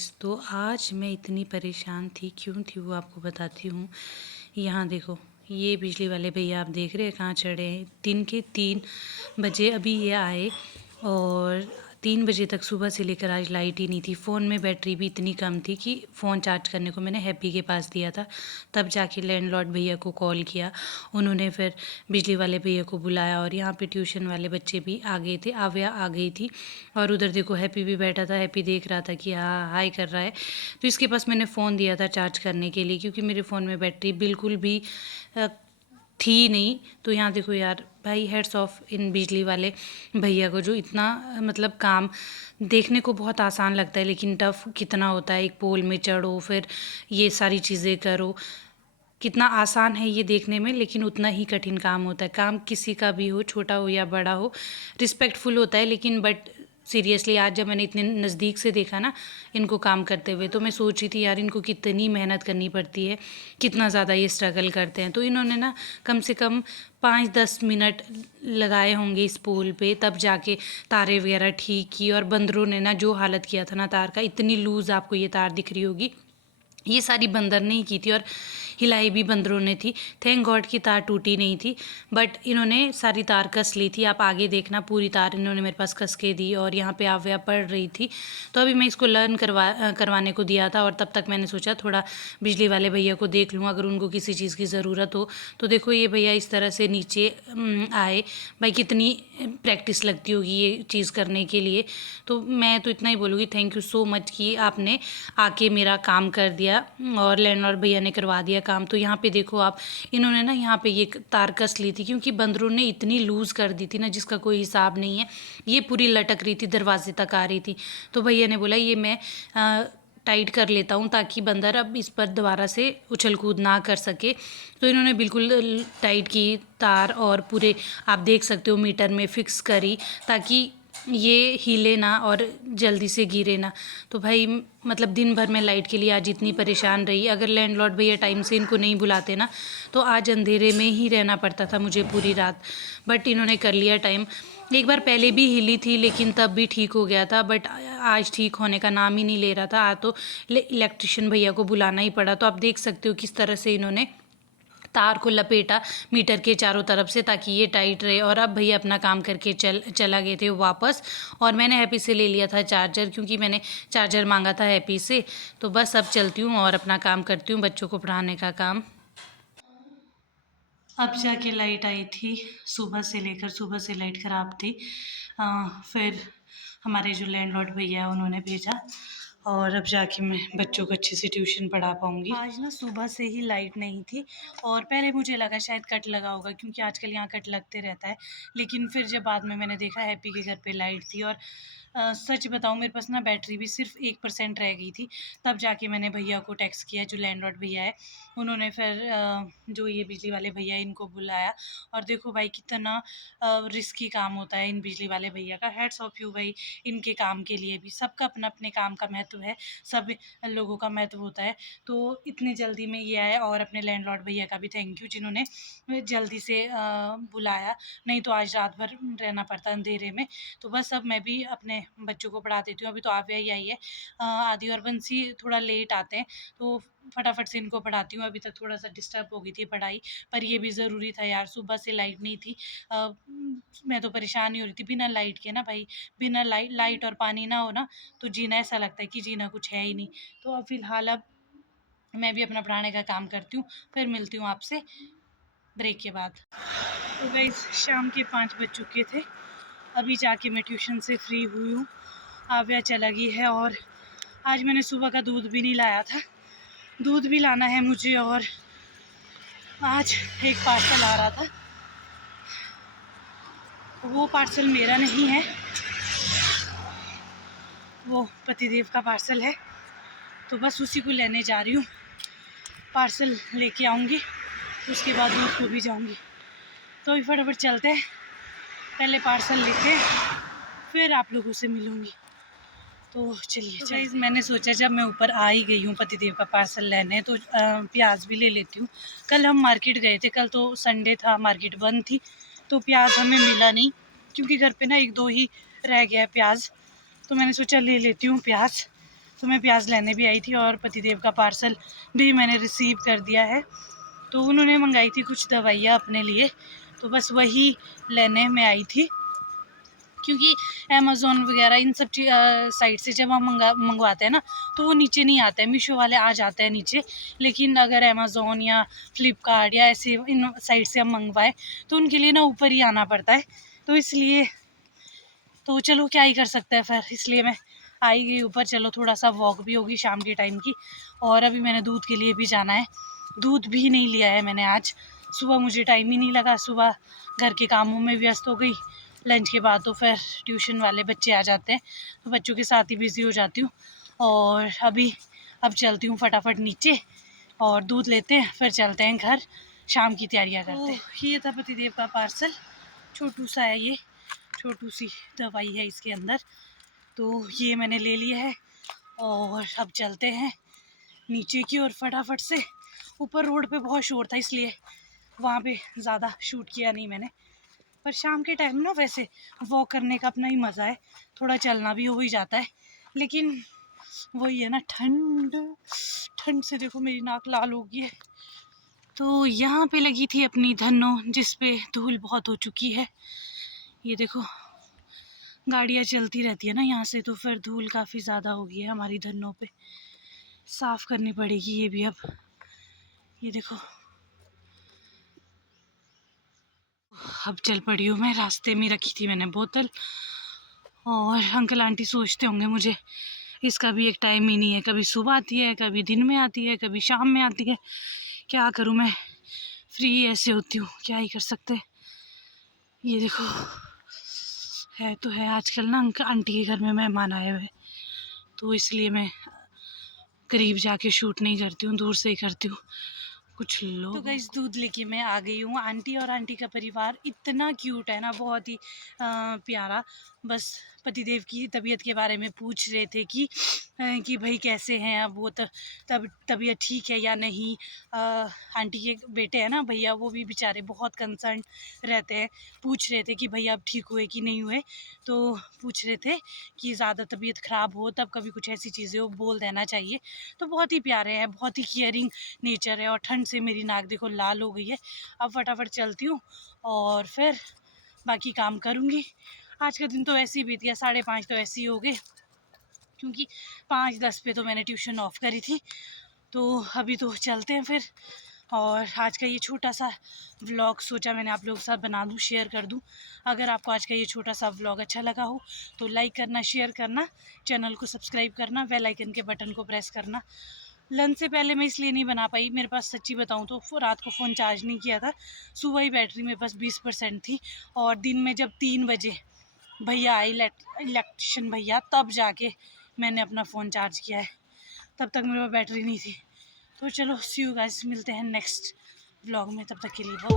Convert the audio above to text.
Guys, तो आज मैं इतनी परेशान थी, क्यों थी वो आपको बताती हूँ। यहाँ देखो, ये बिजली वाले भैया आप देख रहे हैं कहाँ चढ़े हैं। दिन के 3 बजे अभी ये आए और 3 बजे तक सुबह से लेकर आज लाइट ही नहीं थी। फ़ोन में बैटरी भी इतनी कम थी कि फ़ोन चार्ज करने को मैंने हैप्पी के पास दिया था। तब जाके लैंडलॉर्ड भैया को कॉल किया। उन्होंने फिर बिजली वाले भैया को बुलाया और यहाँ पे ट्यूशन वाले बच्चे भी आ गए थे। आव्या आ गई थी और उधर देखो हैप्पी भी बैठा था। हैप्पी देख रहा था कि हाँ हाय कर रहा है। तो इसके पास मैंने फ़ोन दिया था चार्ज करने के लिए, क्योंकि मेरे फ़ोन में बैटरी बिल्कुल भी थी नहीं। तो यहाँ देखो यार भाई, हेड्स ऑफ इन बिजली वाले भैया को, जो इतना मतलब काम देखने को बहुत आसान लगता है लेकिन टफ कितना होता है। एक पोल में चढ़ो, फिर ये सारी चीज़ें करो। कितना आसान है ये देखने में, लेकिन उतना ही कठिन काम होता है। काम किसी का भी हो, छोटा हो या बड़ा हो, रिस्पेक्टफुल होता है। लेकिन बट सीरियसली आज जब मैंने इतने नज़दीक से देखा ना इनको काम करते हुए, तो मैं सोच रही थी यार इनको कितनी मेहनत करनी पड़ती है, कितना ज़्यादा ये स्ट्रगल करते हैं। तो इन्होंने ना कम से कम 5-10 मिनट लगाए होंगे इस पोल पे, तब जाके तारे वगैरह ठीक की। और बंदरों ने ना जो हालत किया था ना तार का, इतनी लूज़ आपको ये तार दिख रही होगी, ये सारी बंदर ने ही की थी और हिलाई भी बंदरों ने थी। थैंक गॉड की तार टूटी नहीं थी, बट इन्होंने सारी तार कस ली थी। आप आगे देखना, पूरी तार इन्होंने मेरे पास कस के दी। और यहाँ पे आव्या पढ़ रही थी, तो अभी मैं इसको लर्न करवाने को दिया था। और तब तक मैंने सोचा थोड़ा बिजली वाले भैया को देख लूँ, अगर उनको किसी चीज़ की ज़रूरत हो। तो देखो ये भैया इस तरह से नीचे आए। भाई कितनी प्रैक्टिस लगती होगी ये चीज़ करने के लिए। तो मैं तो इतना ही बोलूँगी, थैंक यू सो मच कि आपने आके मेरा काम कर दिया और लैंडलॉर्ड भैया ने करवा दिया काम। तो यहाँ पे देखो आप, इन्होंने ना यहाँ पे ये तार कस ली थी, क्योंकि बंदरों ने इतनी लूज़ कर दी थी ना जिसका कोई हिसाब नहीं है। ये पूरी लटक रही थी, दरवाजे तक आ रही थी। तो भैया ने बोला ये मैं टाइट कर लेता हूँ, ताकि बंदर अब इस पर दोबारा से उछल कूद ना कर सके। तो इन्होंने बिल्कुल टाइट की तार, और पूरे आप देख सकते हो मीटर में फिक्स करी, ताकि ये हिले ना और जल्दी से गिरे ना। तो भाई मतलब दिन भर में लाइट के लिए आज इतनी परेशान रही। अगर लैंडलॉर्ड भैया टाइम से इनको नहीं बुलाते ना, तो आज अंधेरे में ही रहना पड़ता था मुझे पूरी रात। बट इन्होंने कर लिया टाइम। एक बार पहले भी हिली थी, लेकिन तब भी ठीक हो गया था। बट आज ठीक होने का नाम ही नहीं ले रहा था। आज तो इलेक्ट्रिशियन भैया को बुलाना ही पड़ा। तो आप देख सकते हो किस तरह से इन्होंने तार को लपेटा मीटर के चारों तरफ से, ताकि ये टाइट रहे। और अब भैया अपना काम करके चला गए थे वापस। और मैंने हैप्पी से ले लिया था चार्जर, क्योंकि मैंने चार्जर मांगा था हैप्पी से। तो बस अब चलती हूँ और अपना काम करती हूँ, बच्चों को पढ़ाने का काम। अब जाके लाइट आई थी। सुबह से लाइट ख़राब थी। फिर हमारे जो लैंडलॉर्ड भैया उन्होंने भेजा, और अब जाके मैं बच्चों को अच्छे से ट्यूशन पढ़ा पाऊँगी। आज ना सुबह से ही लाइट नहीं थी, और पहले मुझे लगा शायद कट लगा होगा, क्योंकि आजकल यहाँ कट लगते रहता है। लेकिन फिर जब बाद में मैंने देखा हैप्पी के घर पे लाइट थी। और सच बताऊँ, मेरे पास ना बैटरी भी सिर्फ 1% रह गई थी। तब जाके मैंने भैया को टेक्स्ट किया, जो लैंडलॉर्ड भैया है। उन्होंने फिर जो ये बिजली वाले भैया इनको बुलाया। और देखो भाई कितना रिस्की काम होता है इन बिजली वाले भैया का। हेड्स ऑफ यू भाई, इनके काम के लिए भी। सबका अपना अपने काम का महत्व है, सब लोगों का महत्व होता है। तो इतनी जल्दी में ये आए, और अपने लैंडलॉर्ड भैया का भी थैंक यू, जिन्होंने जल्दी से बुलाया। नहीं तो आज रात भर रहना पड़ता अंधेरे में। तो बस अब मैं भी अपने बच्चों को पढ़ा देती हूँ। अभी तो आव्या ही आई है, आदि और बंसी थोड़ा लेट आते हैं, तो फटाफट से इनको पढ़ाती हूँ। अभी तक थोड़ा सा डिस्टर्ब हो गई थी पढ़ाई, पर ये भी ज़रूरी था यार। सुबह से लाइट नहीं थी। मैं तो परेशान ही हो रही थी बिना लाइट के ना भाई। बिना लाइट और पानी ना हो ना, तो जीना ऐसा लगता है कि जीना कुछ है ही नहीं। तो अब फ़िलहाल अब मैं भी अपना पढ़ाने का काम करती हूँ, फिर मिलती हूँ आपसे ब्रेक के बाद। तो गाइस, शाम के 5 बज चुके थे। अभी जाके मैं ट्यूशन से फ्री हुई हूँ। आव्या चला गई है, और आज मैंने सुबह का दूध भी नहीं लाया था। दूध भी लाना है मुझे। और आज एक पार्सल आ रहा था, वो पार्सल मेरा नहीं है, वो पतिदेव का पार्सल है। तो बस उसी को लेने जा रही हूँ। पार्सल लेके आऊँगी, उसके बाद दूध को भी जाऊँगी। तो अभी फटाफट चलते हैं, पहले पार्सल लेके फिर आप लोगों से मिलूँगी। तो चलिए। तो गाइस, मैंने सोचा जब मैं ऊपर आ ही गई हूँ पतिदेव का पार्सल लेने, तो प्याज भी ले लेती हूँ। कल हम मार्केट गए थे, कल तो संडे था, मार्केट बंद थी, तो प्याज हमें मिला नहीं, क्योंकि घर पे ना 1-2 ही रह गया है प्याज। तो मैंने सोचा ले लेती हूँ प्याज। तो मैं प्याज लेने भी आई थी और पतिदेव का पार्सल भी मैंने रिसीव कर दिया है। तो उन्होंने मंगाई थी कुछ दवाइयाँ अपने लिए, तो बस वही लेने में आई थी, क्योंकि अमेज़ोन वगैरह इन सब साइट से जब हम मंगवाते हैं ना तो वो नीचे नहीं आते हैं, मीशो वाले आ जाते हैं नीचे, लेकिन अगर अमेज़ोन या फ्लिपकार्ट या ऐसे इन साइट से हम मंगवाएं तो उनके लिए ना ऊपर ही आना पड़ता है। तो इसलिए तो चलो क्या ही कर सकते हैं, फिर इसलिए मैं आई गई ऊपर। चलो थोड़ा सा वॉक भी होगी शाम के टाइम की। और अभी मैंने दूध के लिए भी जाना है, दूध भी नहीं लिया है मैंने आज। सुबह मुझे टाइम ही नहीं लगा, सुबह घर के कामों में व्यस्त हो गई। लंच के बाद तो फिर ट्यूशन वाले बच्चे आ जाते हैं, तो बच्चों के साथ ही बिज़ी हो जाती हूँ। और अब चलती हूँ फटाफट नीचे और दूध लेते हैं, फिर चलते हैं घर, शाम की तैयारियाँ करते हैं। ये था पतिदेव का पार्सल, छोटू सा है ये, छोटू सी दवाई है इसके अंदर। तो ये मैंने ले लिया है और अब चलते हैं नीचे की ओर फटाफट से। ऊपर रोड पे बहुत शोर था इसलिए वहाँ पे ज़्यादा शूट किया नहीं मैंने। पर शाम के टाइम ना वैसे वॉक करने का अपना ही मज़ा है, थोड़ा चलना भी हो ही जाता है, लेकिन वही है ना, ठंड से देखो मेरी नाक लाल हो गई है। तो यहाँ पे लगी थी अपनी धन्नो, जिस पे धूल बहुत हो चुकी है। ये देखो गाड़ियाँ चलती रहती है ना यहाँ से, तो फिर धूल काफ़ी ज़्यादा हो गई है हमारी धन्नों पे, साफ़ करनी पड़ेगी ये भी अब। ये देखो अब चल पड़ी हूँ मैं, रास्ते में रखी थी मैंने बोतल। और अंकल आंटी सोचते होंगे मुझे इसका भी एक टाइम ही नहीं है, कभी सुबह आती है, कभी दिन में आती है, कभी शाम में आती है। क्या करूँ मैं, फ्री ऐसे होती हूँ, क्या ही कर सकते। ये देखो है तो है, आजकल ना अंकल आंटी के घर में मेहमान आए हुए, तो इसलिए मैं करीब जाके शूट नहीं करती हूँ, दूर से ही करती हूँ कुछ लोग। तो गाइस दूध लेके मैं आ गई हूँ। आंटी और आंटी का परिवार इतना क्यूट है ना, बहुत ही प्यारा। बस पतिदेव की तबीयत के बारे में पूछ रहे थे कि भाई कैसे हैं अब वो, तबीयत ठीक है या नहीं। आंटी के बेटे हैं ना भैया, वो भी बेचारे बहुत कंसर्न रहते हैं, पूछ रहे थे कि भैया अब ठीक हुए कि नहीं हुए। तो पूछ रहे थे कि ज़्यादा तबीयत ख़राब हो तब कभी कुछ ऐसी चीज़ें हो बोल देना चाहिए। तो बहुत ही प्यारे हैं, बहुत ही केयरिंग नेचर है। और ठंड से मेरी नाक देखो लाल हो गई है। अब फटाफट चलती हूँ और फिर बाकी काम करूँगी। आज का दिन तो ऐसे ही बीत गया, 5:30 तो ऐसे ही हो गए, क्योंकि 5:10 पे तो मैंने ट्यूशन ऑफ करी थी। तो अभी तो चलते हैं फिर। और आज का ये छोटा सा व्लॉग सोचा मैंने आप लोगों के साथ बना दूँ, शेयर कर दूँ। अगर आपको आज का ये छोटा सा व्लॉग अच्छा लगा हो तो लाइक करना, शेयर करना, चैनल को सब्सक्राइब करना, बेल आइकन के बटन को प्रेस करना। लंच से पहले मैं इसलिए नहीं बना पाई, मेरे पास सच्ची बताऊँ तो रात को फ़ोन चार्ज नहीं किया था, सुबह ही बैटरी मेरे पास 20% थी। और दिन में जब 3 बजे भैया आए, इलेक्ट्रिशियन भैया, तब जाके मैंने अपना फ़ोन चार्ज किया है, तब तक मेरे पास बैटरी नहीं थी। तो चलो सी यू गाइस, मिलते हैं नेक्स्ट व्लॉग में, तब तक के लिए बाय।